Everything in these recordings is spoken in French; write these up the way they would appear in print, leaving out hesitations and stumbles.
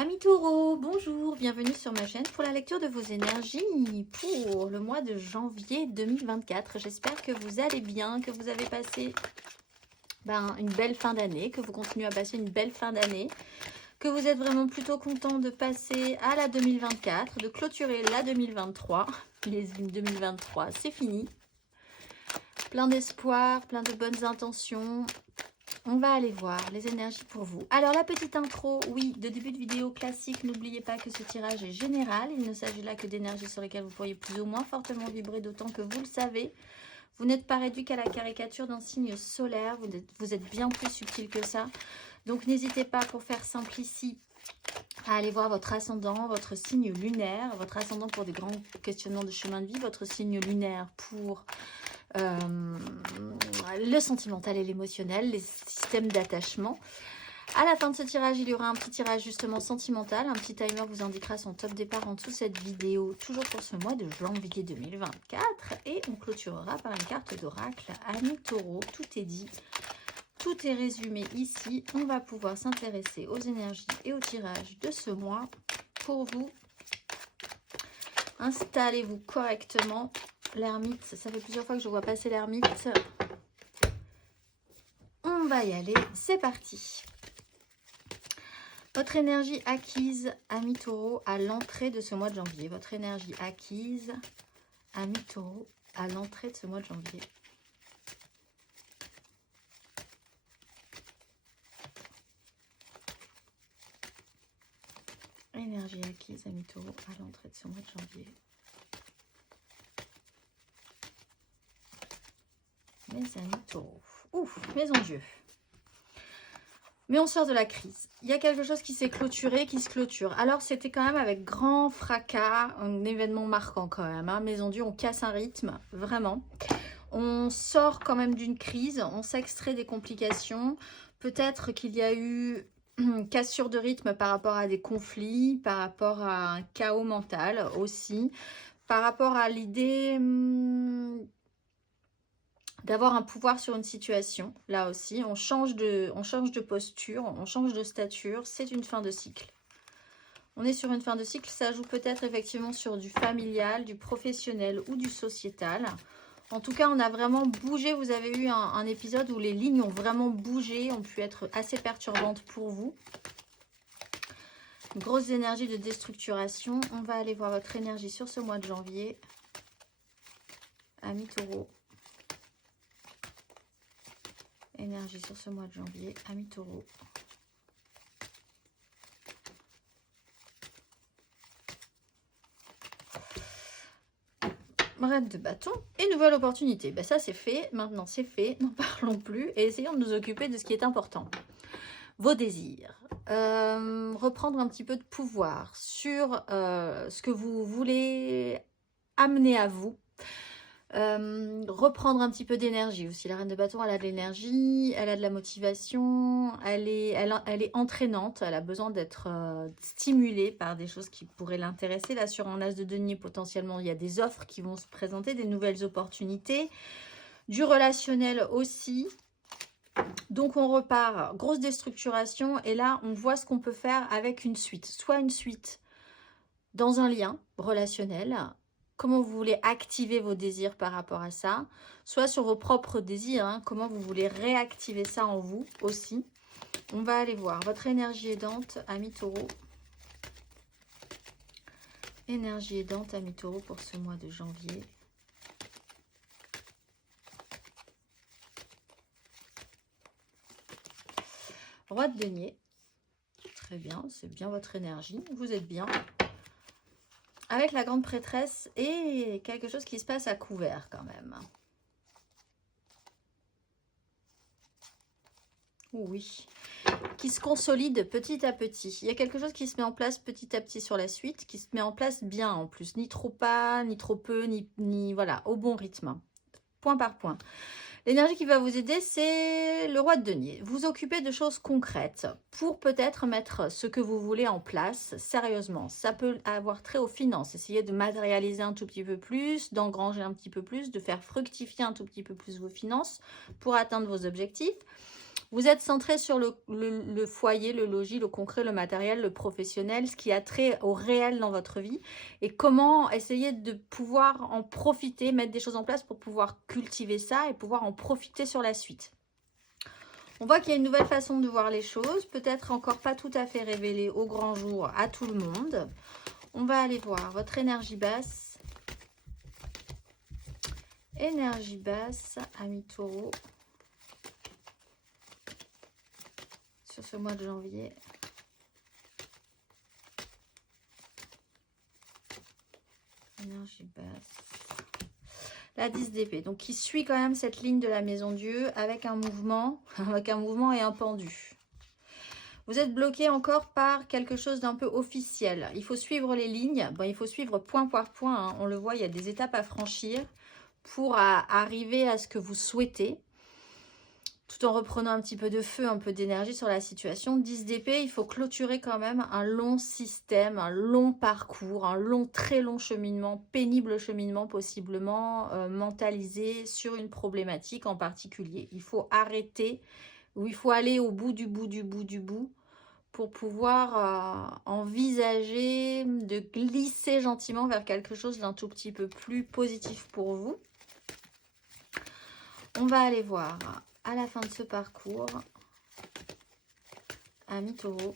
Amis taureaux, bonjour, bienvenue sur ma chaîne pour la lecture de vos énergies pour le mois de janvier 2024. J'espère que vous allez bien, que vous avez passé une belle fin d'année, que vous continuez à passer une belle fin d'année, que vous êtes vraiment plutôt content de passer à la 2024, de clôturer la 2023. Les 2023, c'est fini. Plein d'espoir, plein de bonnes intentions. On va aller voir les énergies pour vous. Alors la petite intro, oui, de début de vidéo classique, n'oubliez pas que ce tirage est général. Il ne s'agit là que d'énergies sur lesquelles vous pourriez plus ou moins fortement vibrer, d'autant que vous le savez, vous n'êtes pas réduit qu'à la caricature d'un signe solaire, vous êtes bien plus subtil que ça. Donc n'hésitez pas, pour faire simple ici, à aller voir votre ascendant, votre signe lunaire, votre ascendant pour des grands questionnements de chemin de vie, votre signe lunaire pour le sentimental et l'émotionnel, les systèmes d'attachement. À la fin de ce tirage, il y aura un petit tirage justement sentimental. Un petit timer vous indiquera son top départ en dessous de cette vidéo, toujours pour ce mois de janvier 2024. Et on clôturera par une carte d'oracle. Amis taureaux, tout est dit. Tout est résumé ici. On va pouvoir s'intéresser aux énergies et au tirage de ce mois pour vous. Installez-vous correctement. L'ermite, ça fait plusieurs fois que je vois passer l'ermite. On va y aller, c'est parti. Votre énergie acquise, amis taureaux, à l'entrée de ce mois de janvier. Votre énergie acquise, amis taureaux, à l'entrée de ce mois de janvier. Énergie acquise, amis taureaux, à l'entrée de ce mois de janvier. Mes amis taureaux. Ouf, maison Dieu. Mais on sort de la crise. Il y a quelque chose qui s'est clôturé, qui se clôture. Alors, c'était quand même avec grand fracas, un événement marquant quand même. Hein. Maison Dieu, on casse un rythme, vraiment. On sort quand même d'une crise, on s'extrait des complications. Peut-être qu'il y a eu une cassure de rythme par rapport à des conflits, par rapport à un chaos mental aussi, par rapport à l'idée d'avoir un pouvoir sur une situation. Là aussi, on change de posture, on change de stature. C'est une fin de cycle. On est sur une fin de cycle. Ça joue peut-être effectivement sur du familial, du professionnel ou du sociétal. En tout cas, on a vraiment bougé. Vous avez eu un épisode où les lignes ont vraiment bougé, ont pu être assez perturbantes pour vous. Une grosse énergie de déstructuration. On va aller voir votre énergie sur ce mois de janvier. Amis taureaux. Énergie sur ce mois de janvier, amis taureaux. Reine de bâton et nouvelle opportunité. Ben ça c'est fait, maintenant c'est fait, n'en parlons plus et essayons de nous occuper de ce qui est important. Vos désirs. Reprendre un petit peu de pouvoir sur ce que vous voulez amener à vous. Reprendre un petit peu d'énergie aussi. La reine de bâton, elle a de l'énergie, elle a de la motivation, elle est entraînante, elle a besoin d'être stimulée par des choses qui pourraient l'intéresser. Là, sur un as de denier, potentiellement, il y a des offres qui vont se présenter, des nouvelles opportunités, du relationnel aussi. Donc, on repart, grosse déstructuration, et là, on voit ce qu'on peut faire avec une suite. Soit une suite dans un lien relationnel, comment vous voulez activer vos désirs par rapport à ça, soit sur vos propres désirs, hein, comment vous voulez réactiver ça en vous aussi. On va aller voir votre énergie aidante, amis taureaux. Énergie aidante, amis taureaux, pour ce mois de janvier. Roi de denier. Très bien, c'est bien votre énergie, vous êtes bien. Avec la grande prêtresse et quelque chose qui se passe à couvert quand même. Oui, qui se consolide petit à petit. Il y a quelque chose qui se met en place petit à petit sur la suite, qui se met en place bien en plus. Ni trop pas, ni trop peu, ni voilà, au bon rythme. Point par point. L'énergie qui va vous aider, c'est le roi de denier. Vous occupez de choses concrètes pour peut-être mettre ce que vous voulez en place sérieusement. Ça peut avoir trait aux finances. Essayez de matérialiser un tout petit peu plus, d'engranger un petit peu plus, de faire fructifier un tout petit peu plus vos finances pour atteindre vos objectifs. Vous êtes centré sur le foyer, le logis, le concret, le matériel, le professionnel, ce qui a trait au réel dans votre vie et comment essayer de pouvoir en profiter, mettre des choses en place pour pouvoir cultiver ça et pouvoir en profiter sur la suite. On voit qu'il y a une nouvelle façon de voir les choses, peut-être encore pas tout à fait révélée au grand jour à tout le monde. On va aller voir votre énergie basse. Énergie basse, amis taureaux. Sur ce mois de janvier. Énergie basse. La 10 d'épée. Donc, qui suit quand même cette ligne de la maison Dieu avec un mouvement et un pendu. Vous êtes bloqué encore par quelque chose d'un peu officiel. Il faut suivre les lignes. Bon, il faut suivre point par point. Hein. On le voit, il y a des étapes à franchir pour arriver à ce que vous souhaitez. Tout en reprenant un petit peu de feu, un peu d'énergie sur la situation. 10 d'épée, il faut clôturer quand même un long système, un long parcours, un long, très long cheminement, pénible cheminement possiblement, mentalisé sur une problématique en particulier. Il faut arrêter, ou il faut aller au bout du bout pour pouvoir envisager de glisser gentiment vers quelque chose d'un tout petit peu plus positif pour vous. On va aller voir à la fin de ce parcours, amis taureaux,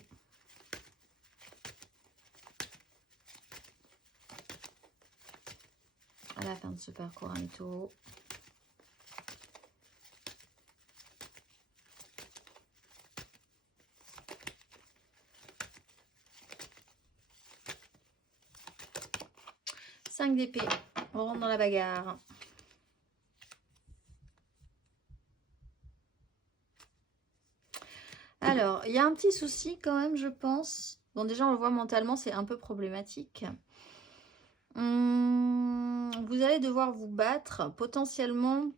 à la fin de ce parcours, amis taureaux, cinq d'épée, on rentre dans la bagarre. Alors, il y a un petit souci quand même, je pense. Bon, déjà, on le voit mentalement, c'est un peu problématique. Vous allez devoir vous battre potentiellement.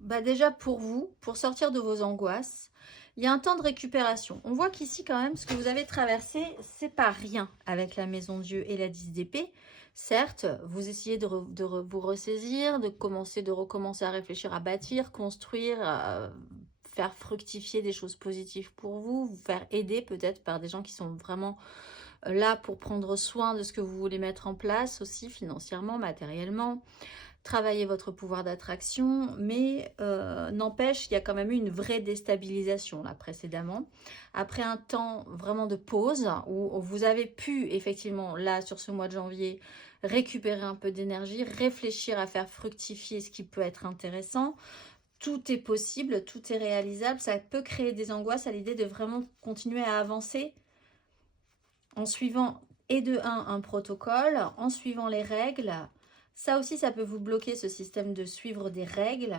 Déjà pour vous, pour sortir de vos angoisses. Il y a un temps de récupération. On voit qu'ici, quand même, ce que vous avez traversé, c'est pas rien avec la maison Dieu et la 10 d'épée. Certes, vous essayez de vous ressaisir, de recommencer à réfléchir, à bâtir, construire, faire fructifier des choses positives pour vous, vous faire aider peut-être par des gens qui sont vraiment là pour prendre soin de ce que vous voulez mettre en place aussi financièrement, matériellement. Travailler votre pouvoir d'attraction, mais n'empêche, il y a quand même eu une vraie déstabilisation là précédemment. Après un temps vraiment de pause, où vous avez pu effectivement là sur ce mois de janvier récupérer un peu d'énergie, réfléchir à faire fructifier ce qui peut être intéressant. Tout est possible, tout est réalisable, ça peut créer des angoisses à l'idée de vraiment continuer à avancer en suivant et de un protocole, en suivant les règles. Ça aussi, ça peut vous bloquer, ce système de suivre des règles.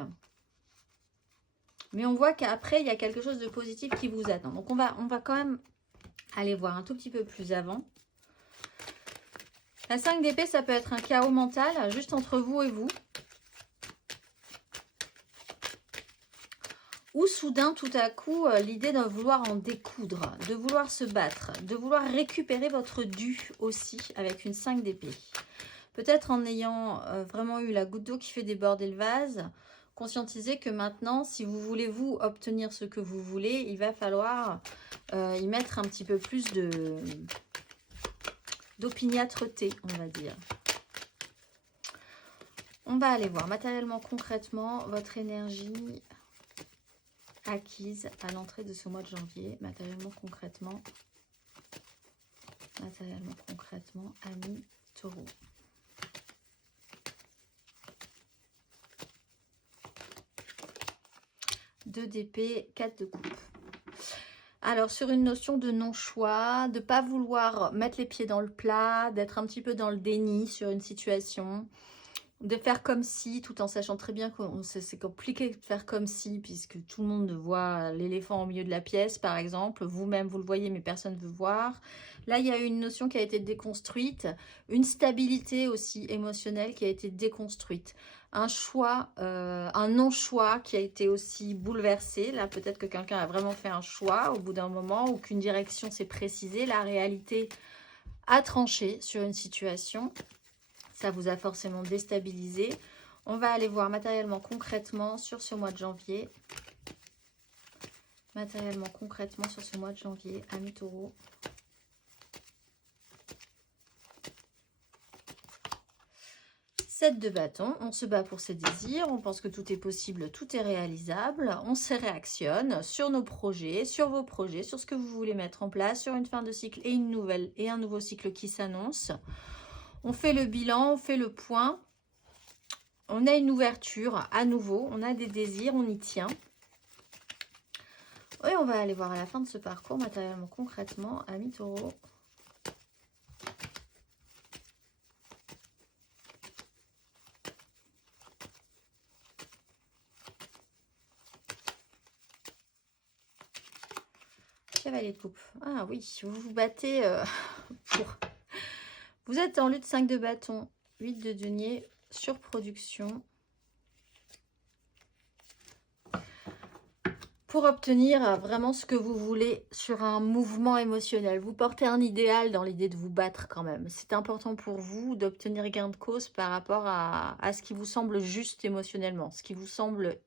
Mais on voit qu'après, il y a quelque chose de positif qui vous attend. Donc, on va quand même aller voir un tout petit peu plus avant. La 5 d'épée, ça peut être un chaos mental, juste entre vous et vous. Ou soudain, tout à coup, l'idée de vouloir en découdre, de vouloir se battre, de vouloir récupérer votre dû aussi avec une 5 d'épée. Peut-être en ayant vraiment eu la goutte d'eau qui fait déborder le vase, conscientiser que maintenant, si vous voulez vous obtenir ce que vous voulez, il va falloir y mettre un petit peu plus d'opiniâtreté, on va dire. On va aller voir matériellement, concrètement, votre énergie acquise à l'entrée de ce mois de janvier. Matériellement, concrètement, amis taureaux. 2 d'épée, 4 de coupe. Alors, sur une notion de non-choix, de ne pas vouloir mettre les pieds dans le plat, d'être un petit peu dans le déni sur une situation, de faire comme si, tout en sachant très bien que c'est compliqué de faire comme si, puisque tout le monde voit l'éléphant au milieu de la pièce, par exemple. Vous-même, vous le voyez, mais personne ne veut voir. Là, il y a une notion qui a été déconstruite, une stabilité aussi émotionnelle qui a été déconstruite. Un choix, un non-choix qui a été aussi bouleversé. Là, peut-être que quelqu'un a vraiment fait un choix au bout d'un moment ou qu'une direction s'est précisée. La réalité a tranché sur une situation. Ça vous a forcément déstabilisé. On va aller voir matériellement, concrètement sur ce mois de janvier. Matériellement, concrètement sur ce mois de janvier, amis taureaux. Sept de bâton, on se bat pour ses désirs, on pense que tout est possible, tout est réalisable, on se réactionne sur nos projets, sur vos projets, sur ce que vous voulez mettre en place, sur une fin de cycle et une nouvelle et un nouveau cycle qui s'annonce. On fait le bilan, on fait le point, on a une ouverture à nouveau, on a des désirs, on y tient. Et on va aller voir à la fin de ce parcours, matériellement, concrètement, amis taureaux. Chevalier de coupe. Ah oui, vous vous battez pour... Vous êtes en lutte 5 de bâton, 8 de denier, surproduction. Pour obtenir vraiment ce que vous voulez sur un mouvement émotionnel. Vous portez un idéal dans l'idée de vous battre quand même. C'est important pour vous d'obtenir gain de cause par rapport à ce qui vous semble juste émotionnellement, ce qui vous semble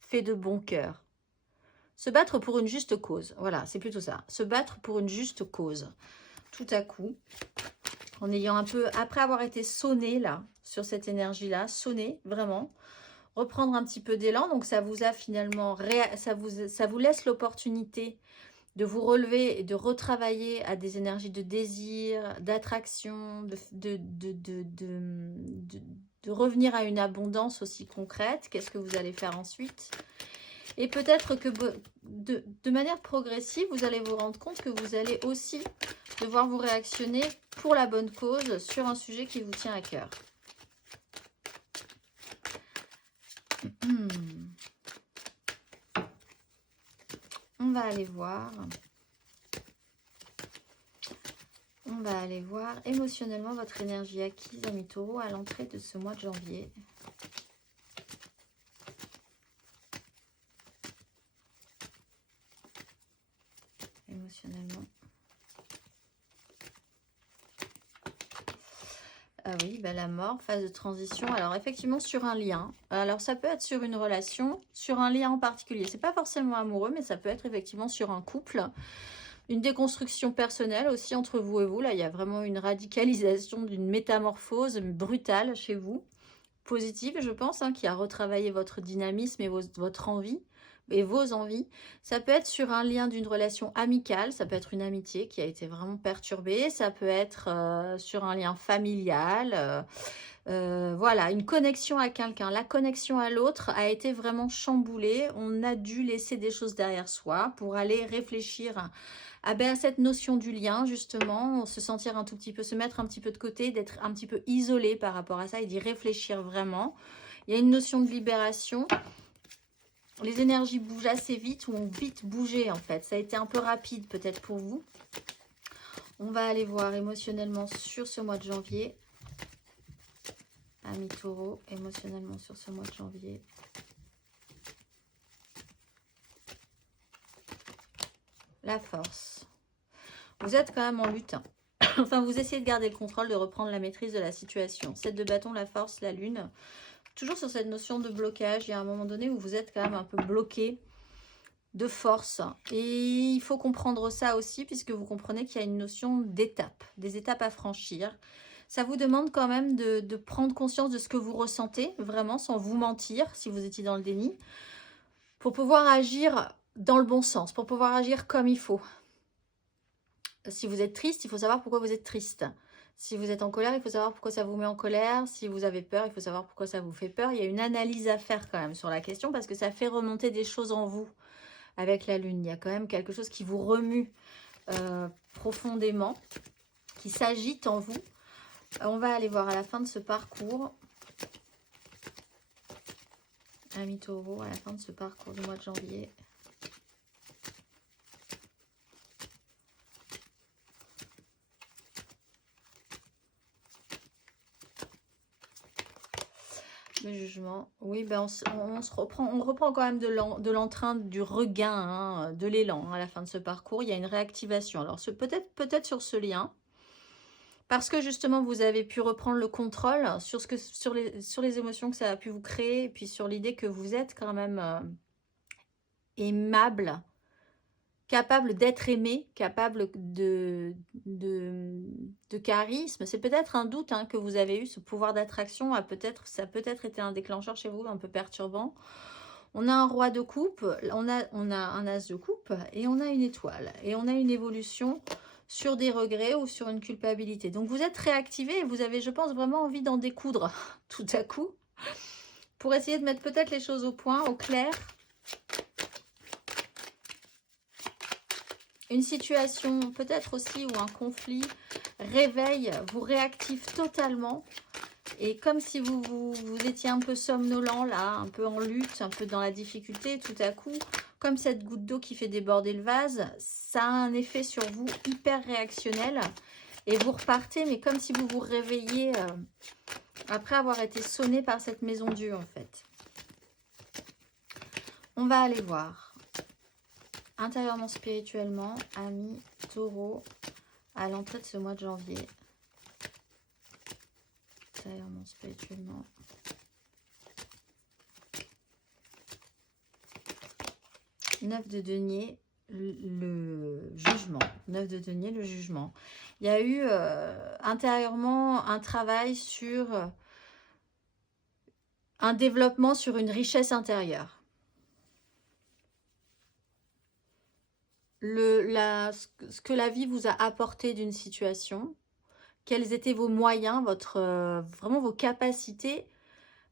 fait de bon cœur. Se battre pour une juste cause. Voilà, c'est plutôt ça. Se battre pour une juste cause. Tout à coup, en ayant un peu, après avoir été sonné là, sur cette énergie-là, sonné vraiment, reprendre un petit peu d'élan. Donc ça vous a finalement, ça vous laisse l'opportunité de vous relever et de retravailler à des énergies de désir, d'attraction, de revenir à une abondance aussi concrète. Qu'est-ce que vous allez faire ensuite ? Et peut-être que de manière progressive, vous allez vous rendre compte que vous allez aussi devoir vous réactionner pour la bonne cause sur un sujet qui vous tient à cœur. On va aller voir. On va aller voir émotionnellement votre énergie acquise, amis taureaux, à l'entrée de ce mois de janvier. Émotionnellement. Ah oui, bah la mort, phase de transition. Alors effectivement sur un lien. Alors ça peut être sur une relation, sur un lien en particulier. C'est pas forcément amoureux, mais ça peut être effectivement sur un couple. Une déconstruction personnelle aussi entre vous et vous. Là, il y a vraiment une radicalisation d'une métamorphose brutale chez vous. Positive, je pense, hein, qui a retravaillé votre dynamisme et votre envie. Et vos envies. Ça peut être sur un lien d'une relation amicale, ça peut être une amitié qui a été vraiment perturbée, ça peut être sur un lien familial, voilà, une connexion à quelqu'un. La connexion à l'autre a été vraiment chamboulée, on a dû laisser des choses derrière soi pour aller réfléchir à cette notion du lien, justement, se sentir un tout petit peu, se mettre un petit peu de côté, d'être un petit peu isolé par rapport à ça et d'y réfléchir vraiment. Il y a une notion de libération. Les énergies bougent assez vite ou ont vite bougé en fait. Ça a été un peu rapide peut-être pour vous. On va aller voir émotionnellement sur ce mois de janvier. Amis taureaux, émotionnellement sur ce mois de janvier. La force. Vous êtes quand même en lutte. Enfin, vous essayez de garder le contrôle, de reprendre la maîtrise de la situation. 7 de bâton, la force, la lune. Toujours sur cette notion de blocage, il y a un moment donné où vous êtes quand même un peu bloqué de force. Et il faut comprendre ça aussi, puisque vous comprenez qu'il y a une notion d'étape, des étapes à franchir. Ça vous demande quand même de prendre conscience de ce que vous ressentez, vraiment, sans vous mentir, si vous étiez dans le déni, pour pouvoir agir dans le bon sens, pour pouvoir agir comme il faut. Si vous êtes triste, il faut savoir pourquoi vous êtes triste. Si vous êtes en colère, il faut savoir pourquoi ça vous met en colère. Si vous avez peur, il faut savoir pourquoi ça vous fait peur. Il y a une analyse à faire quand même sur la question parce que ça fait remonter des choses en vous avec la lune. Il y a quand même quelque chose qui vous remue profondément, qui s'agite en vous. On va aller voir à la fin de ce parcours, amis taureaux, à la fin de ce parcours du mois de janvier. Le jugement, oui, ben on reprend quand même de l'entrain, du regain, hein, de l'élan à la fin de ce parcours. Il y a une réactivation. Alors peut-être sur ce lien, Parce que justement, vous avez pu reprendre le contrôle sur, sur les émotions que ça a pu vous créer, et puis sur l'idée que vous êtes quand même aimable, capable d'être aimé, capable de charisme. C'est peut-être un doute que vous avez eu, ce pouvoir d'attraction, ça a peut-être été un déclencheur chez vous, un peu perturbant. On a un roi de coupe, on a un as de coupe, et on a une étoile. Et on a une évolution sur des regrets ou sur une culpabilité. Donc vous êtes réactivé et vous avez, je pense, vraiment envie d'en découdre tout à coup, pour essayer de mettre peut-être les choses au point, au clair. Une situation peut-être aussi où un conflit réveille, vous réactive totalement. Et comme si vous étiez un peu somnolent là, un peu en lutte, un peu dans la difficulté, tout à coup, comme cette goutte d'eau qui fait déborder le vase, ça a un effet sur vous hyper réactionnel. Et vous repartez, mais comme si vous vous réveilliez après avoir été sonné par cette maison due en fait. On va aller voir. Intérieurement, spirituellement, amis, taureau, à l'entrée de ce mois de janvier. Intérieurement, spirituellement. Neuf de denier, le jugement. 9 de denier, le jugement. Il y a eu intérieurement un travail sur un développement sur une richesse intérieure. Ce que la vie vous a apporté d'une situation, quels étaient vos moyens, vraiment vos capacités.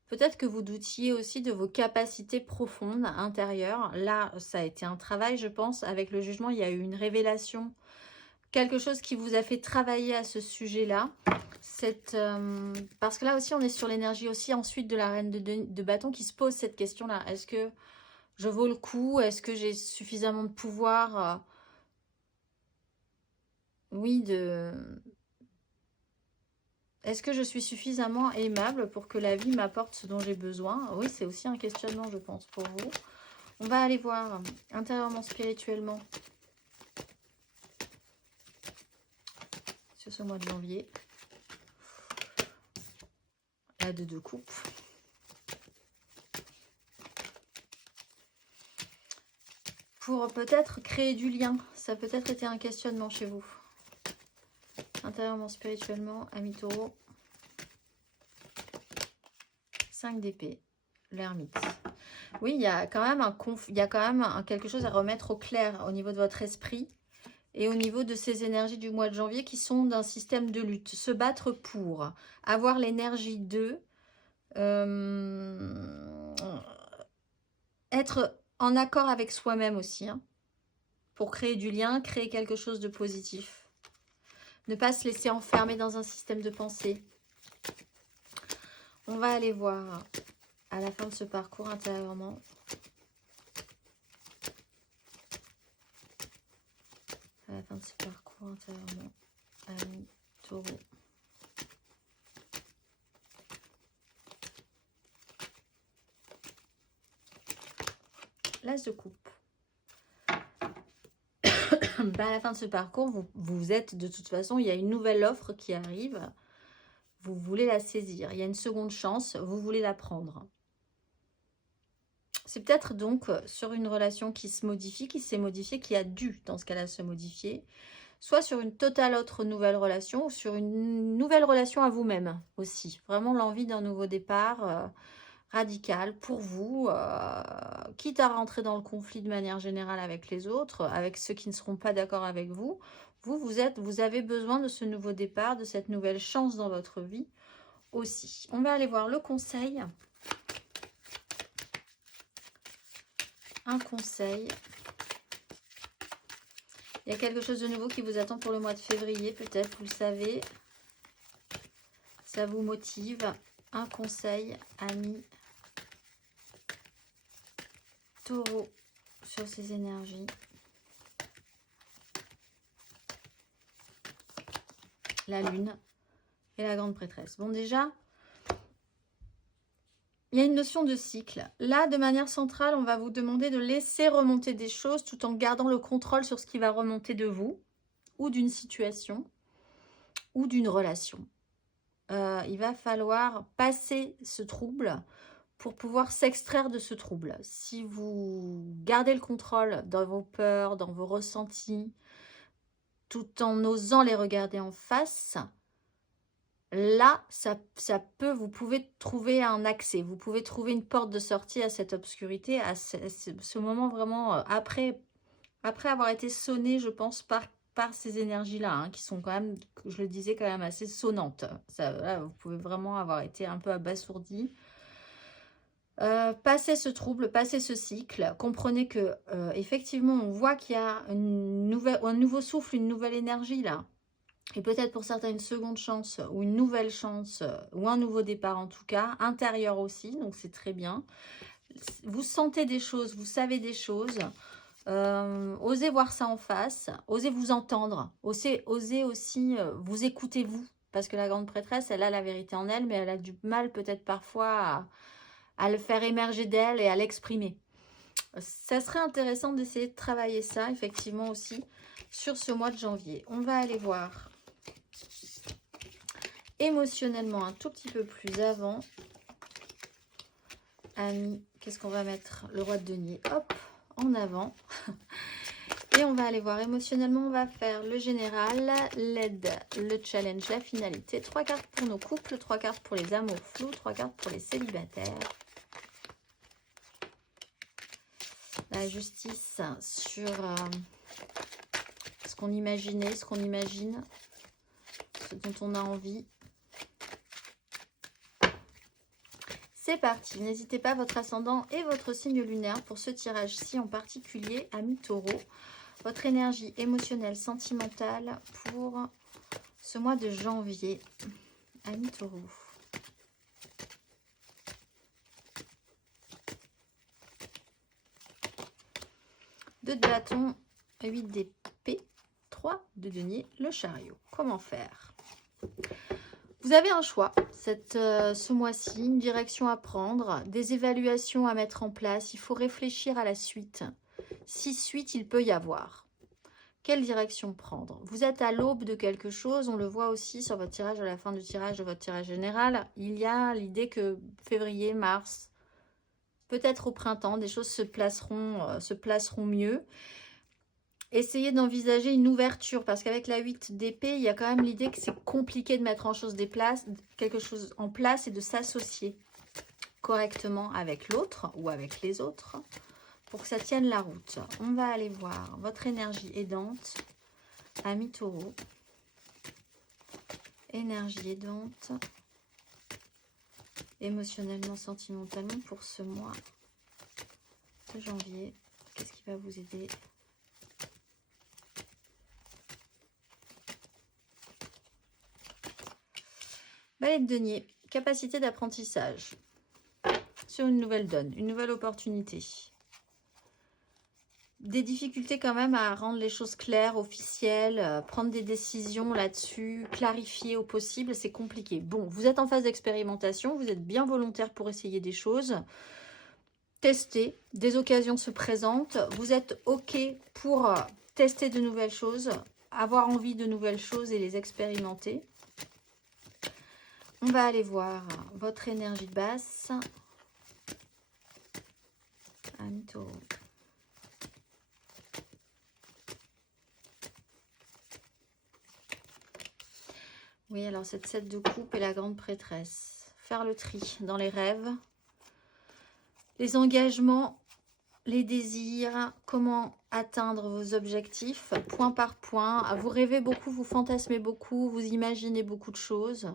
Peut-être que vous doutiez aussi de vos capacités profondes intérieures. Là, ça a été un travail, je pense. Avec le jugement, il y a eu une révélation. Quelque chose qui vous a fait travailler à ce sujet-là. Parce que là aussi, on est sur l'énergie aussi ensuite de la reine de bâton qui se pose cette question-là. Est-ce que je vaux le coup? Est-ce que j'ai suffisamment de pouvoir oui, Est-ce que je suis suffisamment aimable pour que la vie m'apporte ce dont j'ai besoin? Oui, c'est aussi un questionnement, je pense, pour vous. On va aller voir intérieurement, spirituellement, sur ce mois de janvier. La 2 de coupe. Pour peut-être créer du lien. Ça a peut-être été un questionnement chez vous. Intérieurement, spirituellement, ami taureau. 5 d'épée, l'ermite. Oui, il y a quand même quelque chose à remettre au clair au niveau de votre esprit et au niveau de ces énergies du mois de janvier qui sont d'un système de lutte. Se battre pour avoir l'énergie de être en accord avec soi-même aussi, pour créer du lien, créer quelque chose de positif. Ne pas se laisser enfermer dans un système de pensée. On va aller voir à la fin de ce parcours intérieurement. À la fin de ce parcours intérieurement, ami taureau. L'as de coupe. À la fin de ce parcours, vous êtes de toute façon, il y a une nouvelle offre qui arrive. Vous voulez la saisir. Il y a une seconde chance, vous voulez la prendre. C'est peut-être donc sur une relation qui se modifie, qui s'est modifiée, qui a dû, dans ce cas-là, se modifier. Soit sur une totale autre nouvelle relation, ou sur une nouvelle relation à vous-même aussi. Vraiment l'envie d'un nouveau départ radical pour vous, quitte à rentrer dans le conflit de manière générale avec les autres, avec ceux qui ne seront pas d'accord avec vous. Vous avez besoin de ce nouveau départ, de cette nouvelle chance dans votre vie aussi. On va aller voir le conseil. Un conseil. Il y a quelque chose de nouveau qui vous attend pour le mois de février, peut-être, vous le savez. Ça vous motive. Un conseil, ami taureau, sur ces énergies. La lune et la grande prêtresse. Bon, déjà, il y a une notion de cycle. Là, de manière centrale, on va vous demander de laisser remonter des choses tout en gardant le contrôle sur ce qui va remonter de vous ou d'une situation. ou d'une relation. Il va falloir passer ce trouble pour pouvoir s'extraire de ce trouble. Si vous gardez le contrôle dans vos peurs, dans vos ressentis, tout en osant les regarder en face, là, ça peut, vous pouvez trouver un accès, vous pouvez trouver une porte de sortie à cette obscurité, à ce moment vraiment, après avoir été sonné, je pense, par ces énergies-là, hein, qui sont quand même, je le disais, quand même assez sonnantes. Ça, là, vous pouvez vraiment avoir été un peu abasourdi. Passez ce trouble, passez ce cycle, comprenez que effectivement on voit qu'il y a un nouveau souffle, une nouvelle énergie là, et peut-être pour certains une seconde chance ou une nouvelle chance ou un nouveau départ en tout cas, intérieur aussi, donc c'est très bien. Vous sentez des choses, vous savez des choses, osez voir ça en face, osez vous entendre, osez aussi vous écouter vous, parce que la grande prêtresse elle a la vérité en elle, mais elle a du mal peut-être parfois à le faire émerger d'elle et à l'exprimer. Ça serait intéressant d'essayer de travailler ça, effectivement, aussi, sur ce mois de janvier. On va aller voir émotionnellement un tout petit peu plus avant. Amis, qu'est-ce qu'on va mettre? Le roi de denier, hop, en avant. Et on va aller voir émotionnellement, on va faire le général, l'aide, le challenge, la finalité. 3 cartes pour nos couples, 3 cartes pour les amours flous, 3 cartes pour les célibataires. La justice sur ce qu'on imaginait, ce qu'on imagine, ce dont on a envie. C'est parti. N'hésitez pas, votre ascendant et votre signe lunaire pour ce tirage-ci en particulier, amis taureaux. Votre énergie émotionnelle, sentimentale pour ce mois de janvier, amis taureaux. Deux de bâton, 8 d'épée, 3 de denier, le chariot. Comment faire? Vous avez un choix ce mois-ci, une direction à prendre, des évaluations à mettre en place. Il faut réfléchir à la suite. Si suite il peut y avoir. Quelle direction prendre? Vous êtes à l'aube de quelque chose. On le voit aussi sur votre tirage, à la fin du tirage de votre tirage général. Il y a l'idée que février, mars, peut-être au printemps, des choses se placeront mieux. Essayez d'envisager une ouverture, parce qu'avec la 8 d'épée, il y a quand même l'idée que c'est compliqué de mettre quelque chose en place et de s'associer correctement avec l'autre ou avec les autres pour que ça tienne la route. On va aller voir votre énergie aidante, amis taureaux. Énergie aidante, émotionnellement, sentimentalement pour ce mois de janvier. Qu'est-ce qui va vous aider ? Valet de denier, capacité d'apprentissage sur une nouvelle donne, une nouvelle opportunité. Des difficultés quand même à rendre les choses claires, officielles, prendre des décisions là-dessus, clarifier au possible, c'est compliqué. Bon, vous êtes en phase d'expérimentation, vous êtes bien volontaire pour essayer des choses. Tester, des occasions se présentent, vous êtes OK pour tester de nouvelles choses, avoir envie de nouvelles choses et les expérimenter. On va aller voir votre énergie basse. Amis taureaux. Oui, alors cette 7 de coupe et la grande prêtresse. Faire le tri dans les rêves, les engagements, les désirs, comment atteindre vos objectifs, point par point. Vous rêvez beaucoup, vous fantasmez beaucoup, vous imaginez beaucoup de choses.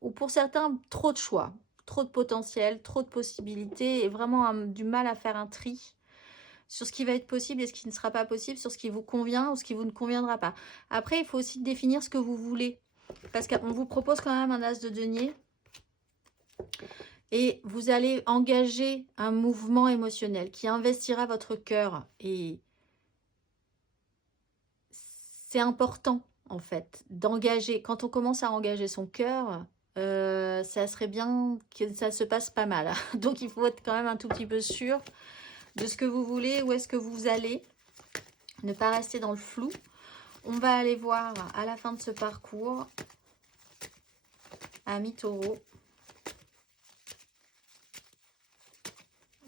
Ou pour certains, trop de choix, trop de potentiel, trop de possibilités et vraiment du mal à faire un tri sur ce qui va être possible et ce qui ne sera pas possible, sur ce qui vous convient ou ce qui vous ne conviendra pas. Après, il faut aussi définir ce que vous voulez. Parce qu'on vous propose quand même un as de denier. Et vous allez engager un mouvement émotionnel qui investira votre cœur. Et c'est important, en fait, d'engager. Quand on commence à engager son cœur, ça serait bien que ça se passe pas mal. Donc, il faut être quand même un tout petit peu sûr de ce que vous voulez, où est-ce que vous allez. Ne pas rester dans le flou. On va aller voir à la fin de ce parcours Ami taureau.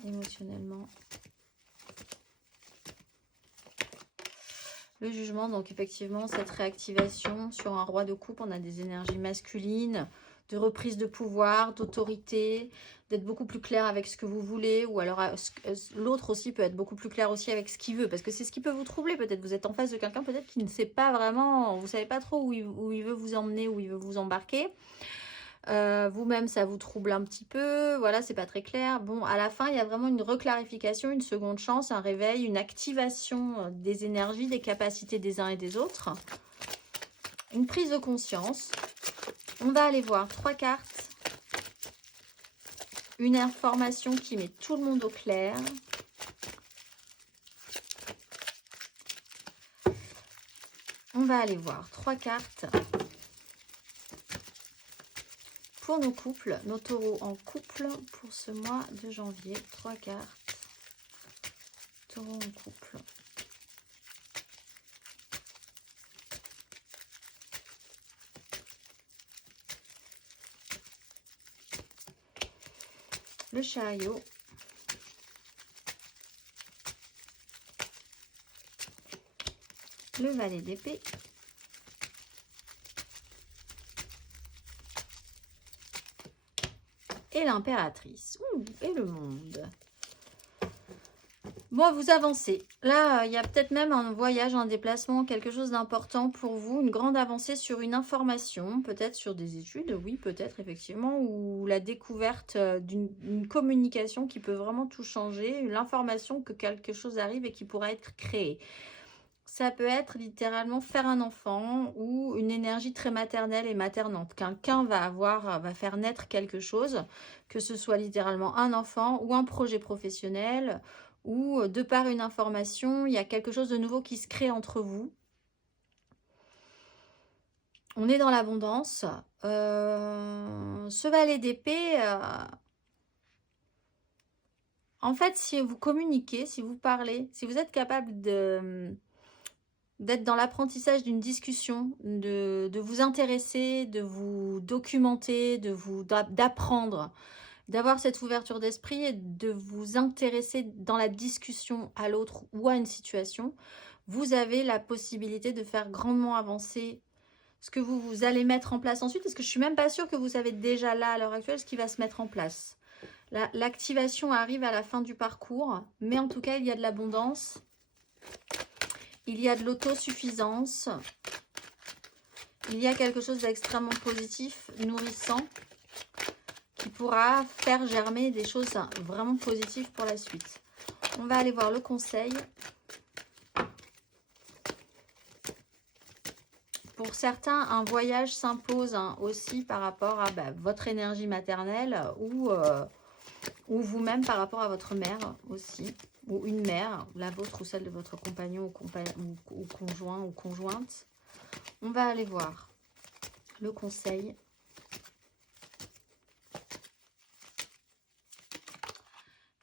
Émotionnellement. Le jugement, donc effectivement, cette réactivation sur un roi de coupe, on a des énergies masculines, de reprise de pouvoir, d'autorité, d'être beaucoup plus clair avec ce que vous voulez, ou alors l'autre aussi peut être beaucoup plus clair aussi avec ce qu'il veut, parce que c'est ce qui peut vous troubler, peut-être vous êtes en face de quelqu'un peut-être qui ne sait pas vraiment, vous savez pas trop où il veut vous emmener, où il veut vous embarquer. Vous-même, ça vous trouble un petit peu, voilà, c'est pas très clair. Bon, à la fin, il y a vraiment une reclarification, une seconde chance, un réveil, une activation des énergies, des capacités des uns et des autres. Une prise de conscience. On va aller voir 3 cartes. Une information qui met tout le monde au clair. On va aller voir 3 cartes. Pour nos couples, nos taureaux en couple pour ce mois de janvier. 3 cartes. Taureau en couple. Le chariot. Le valet d'épée. Et l'impératrice. Et le monde. Bon, vous avancez. Là, il y a peut-être même un voyage, un déplacement, quelque chose d'important pour vous. Une grande avancée sur une information, peut-être sur des études, oui, peut-être effectivement, ou la découverte d'une communication qui peut vraiment tout changer. L'information que quelque chose arrive et qui pourra être créé. Ça peut être littéralement faire un enfant ou une énergie très maternelle et maternante. Quelqu'un va faire naître quelque chose, que ce soit littéralement un enfant ou un projet professionnel, ou de par une information, il y a quelque chose de nouveau qui se crée entre vous. On est dans l'abondance. Ce valet d'épée, en fait, si vous communiquez, si vous parlez, si vous êtes capable d'être dans l'apprentissage d'une discussion, de vous intéresser, de vous documenter, d'apprendre, d'avoir cette ouverture d'esprit et de vous intéresser dans la discussion à l'autre ou à une situation, vous avez la possibilité de faire grandement avancer ce que vous allez mettre en place ensuite, parce que je ne suis même pas sûre que vous savez déjà là, à l'heure actuelle, ce qui va se mettre en place. L'activation arrive à la fin du parcours, mais en tout cas, il y a de l'abondance. Il y a de l'autosuffisance. Il y a quelque chose d'extrêmement positif, nourrissant, qui pourra faire germer des choses vraiment positives pour la suite. On va aller voir le conseil. Pour certains, un voyage s'impose aussi par rapport à votre énergie maternelle ou vous-même par rapport à votre mère aussi. Ou une mère, la vôtre ou celle de votre compagnon ou conjoint ou conjointe. On va aller voir le conseil.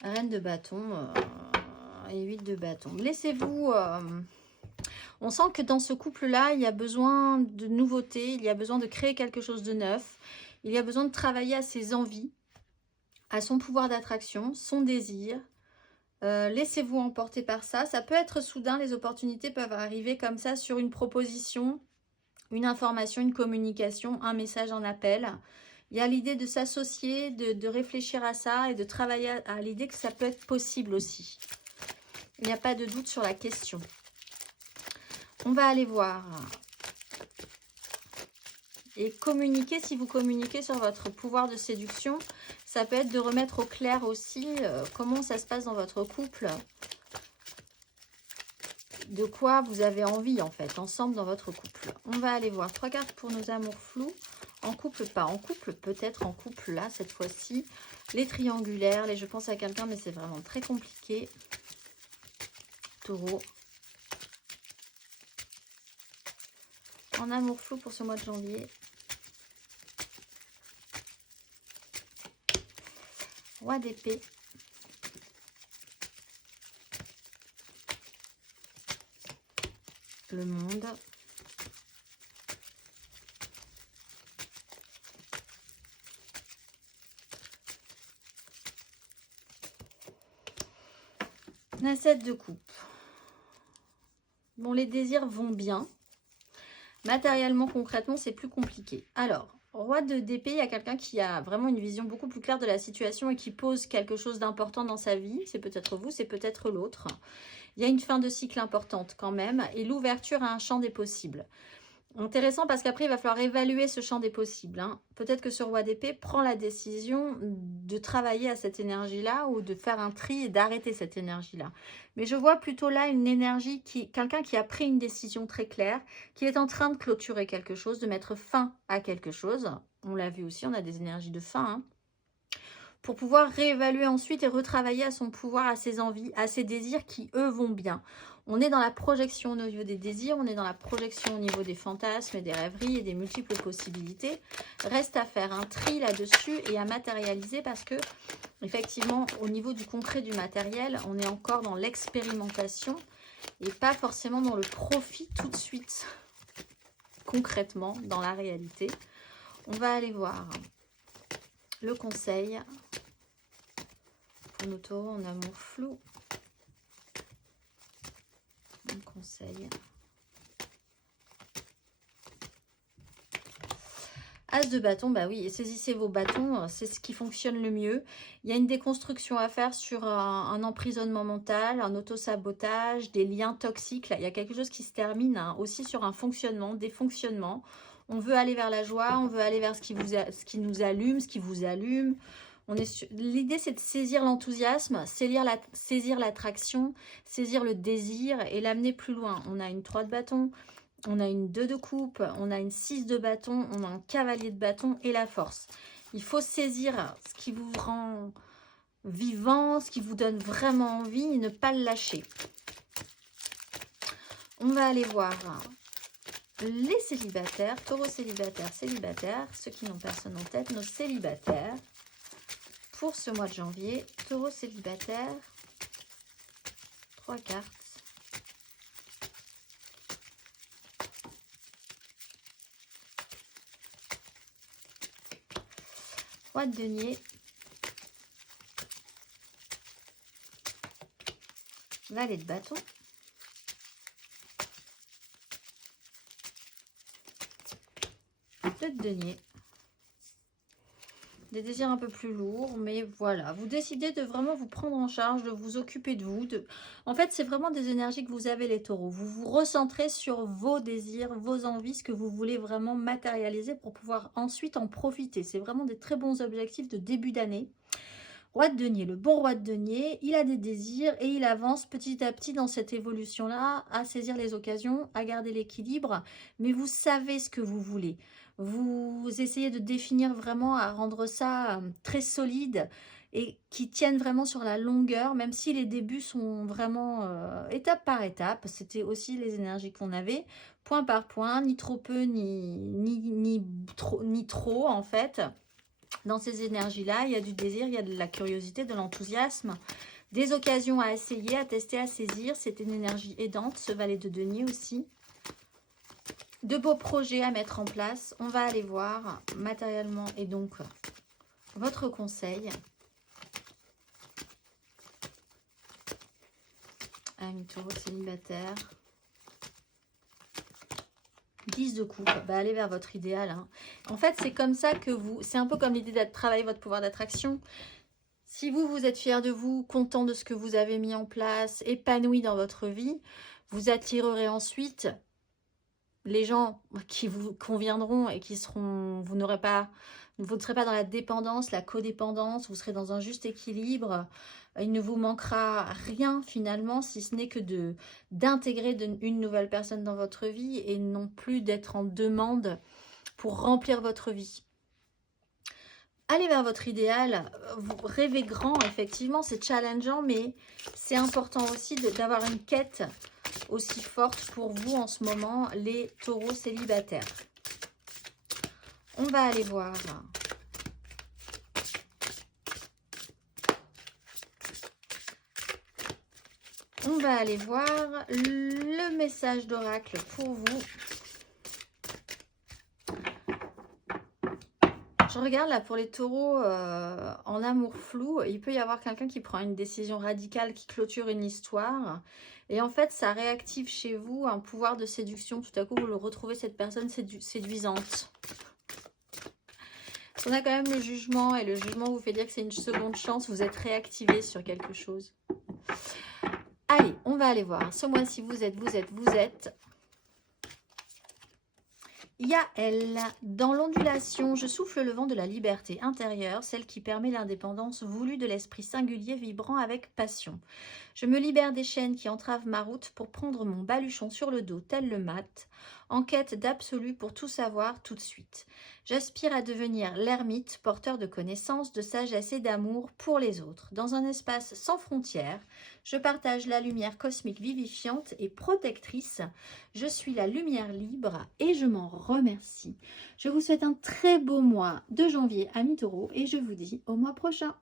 Reine de bâton et 8 de bâton. Laissez-vous... on sent que dans ce couple-là, il y a besoin de nouveautés, il y a besoin de créer quelque chose de neuf. Il y a besoin de travailler à ses envies, à son pouvoir d'attraction, son désir. Laissez-vous emporter par ça. Ça peut être soudain, les opportunités peuvent arriver comme ça sur une proposition, une information, une communication, un message, un appel. Il y a l'idée de s'associer, de réfléchir à ça et de travailler à l'idée que ça peut être possible aussi. Il n'y a pas de doute sur la question. On va aller voir. Et communiquer, si vous communiquez sur votre pouvoir de séduction, ça peut être de remettre au clair aussi comment ça se passe dans votre couple. De quoi vous avez envie en fait, ensemble dans votre couple. On va aller voir 3 cartes pour nos amours flous. En couple, pas en couple, peut-être en couple là, cette fois-ci. Les triangulaires, les je pense à quelqu'un, mais c'est vraiment très compliqué. Taureau. En amour flou pour ce mois de janvier. Roi d'épée. Le monde. La 7 de coupe. Bon, les désirs vont bien. Matériellement, concrètement, c'est plus compliqué. Alors, roi d'épée, il y a quelqu'un qui a vraiment une vision beaucoup plus claire de la situation et qui pose quelque chose d'important dans sa vie. C'est peut-être vous, c'est peut-être l'autre. Il y a une fin de cycle importante quand même et l'ouverture à un champ des possibles. Intéressant parce qu'après, il va falloir évaluer ce champ des possibles. Hein. Peut-être que ce roi d'épée prend la décision de travailler à cette énergie-là ou de faire un tri et d'arrêter cette énergie-là. Mais je vois plutôt là une énergie, quelqu'un qui a pris une décision très claire, qui est en train de clôturer quelque chose, de mettre fin à quelque chose. On l'a vu aussi, on a des énergies de fin. Hein. Pour pouvoir réévaluer ensuite et retravailler à son pouvoir, à ses envies, à ses désirs qui, eux, vont bien. On est dans la projection au niveau des désirs, on est dans la projection au niveau des fantasmes et des rêveries et des multiples possibilités. Reste à faire un tri là-dessus et à matérialiser parce que, effectivement, au niveau du concret du matériel, on est encore dans l'expérimentation et pas forcément dans le profit tout de suite, concrètement, dans la réalité. On va aller voir le conseil pour nos taureaux en amour flou. Un conseil. As de bâton, bah oui, saisissez vos bâtons, c'est ce qui fonctionne le mieux. Il y a une déconstruction à faire sur un emprisonnement mental, un autosabotage, des liens toxiques. Là, il y a quelque chose qui se termine hein, aussi sur un fonctionnement, des fonctionnements. On veut aller vers la joie, on veut aller vers ce qui nous allume, ce qui vous allume. L'idée, c'est de saisir l'enthousiasme, saisir l'attraction, saisir le désir et l'amener plus loin. On a une 3 de bâton, on a une 2 de coupe, on a une 6 de bâton, on a un cavalier de bâton et la force. Il faut saisir ce qui vous rend vivant, ce qui vous donne vraiment envie et ne pas le lâcher. On va aller voir les célibataires, taureaux célibataires, ceux qui n'ont personne en tête, nos célibataires. Pour ce mois de janvier, taureau célibataire, 3 cartes. Roi de denier. Valet de bâton. Deux de denier. Des désirs un peu plus lourds, mais voilà. Vous décidez de vraiment vous prendre en charge, de vous occuper de vous. En fait, c'est vraiment des énergies que vous avez, les taureaux. Vous vous recentrez sur vos désirs, vos envies, ce que vous voulez vraiment matérialiser pour pouvoir ensuite en profiter. C'est vraiment des très bons objectifs de début d'année. Roi de denier, le bon roi de denier, il a des désirs et il avance petit à petit dans cette évolution-là, à saisir les occasions, à garder l'équilibre, mais vous savez ce que vous voulez. Vous essayez de définir vraiment, à rendre ça très solide et qui tienne vraiment sur la longueur, même si les débuts sont vraiment étape par étape. C'était aussi les énergies qu'on avait, point par point, ni trop peu, ni trop en fait. Dans ces énergies-là, il y a du désir, il y a de la curiosité, de l'enthousiasme, des occasions à essayer, à tester, à saisir. C'est une énergie aidante, ce valet de denier aussi. De beaux projets à mettre en place. On va aller voir matériellement et donc votre conseil. Amis taureaux célibataires. 10 de coupe, bah allez vers votre idéal. Hein. En fait, c'est comme ça que c'est un peu comme l'idée de travailler votre pouvoir d'attraction. Si vous êtes fier de vous, content de ce que vous avez mis en place, épanoui dans votre vie, vous attirerez ensuite les gens qui vous conviendront et qui seront, vous ne serez pas dans la dépendance, la codépendance, vous serez dans un juste équilibre. Il ne vous manquera rien finalement, si ce n'est que d'intégrer une nouvelle personne dans votre vie et non plus d'être en demande pour remplir votre vie. Allez vers votre idéal, vous rêvez grand, effectivement, c'est challengeant, mais c'est important aussi d'avoir une quête aussi forte pour vous en ce moment, les taureaux célibataires. On va aller voir le message d'oracle pour vous. je regarde là pour les taureaux en amour flou, il peut y avoir quelqu'un qui prend une décision radicale, qui clôture une histoire. Et en fait, ça réactive chez vous un pouvoir de séduction. Tout à coup, vous le retrouvez, cette personne séduisante. On a quand même le jugement, et le jugement vous fait dire que c'est une seconde chance. Vous êtes réactivé sur quelque chose. Allez, on va aller voir. Ce mois-ci, vous êtes... Yael, dans l'ondulation, je souffle le vent de la liberté intérieure, celle qui permet l'indépendance voulue de l'esprit singulier vibrant avec passion. Je me libère des chaînes qui entravent ma route pour prendre mon baluchon sur le dos tel le mat, en quête d'absolu pour tout savoir tout de suite. J'aspire à devenir l'ermite, porteur de connaissances, de sagesse et d'amour pour les autres. Dans un espace sans frontières, je partage la lumière cosmique vivifiante et protectrice. Je suis la lumière libre et je m'en remercie. Je vous souhaite un très beau mois de janvier, amis taureaux, et je vous dis au mois prochain.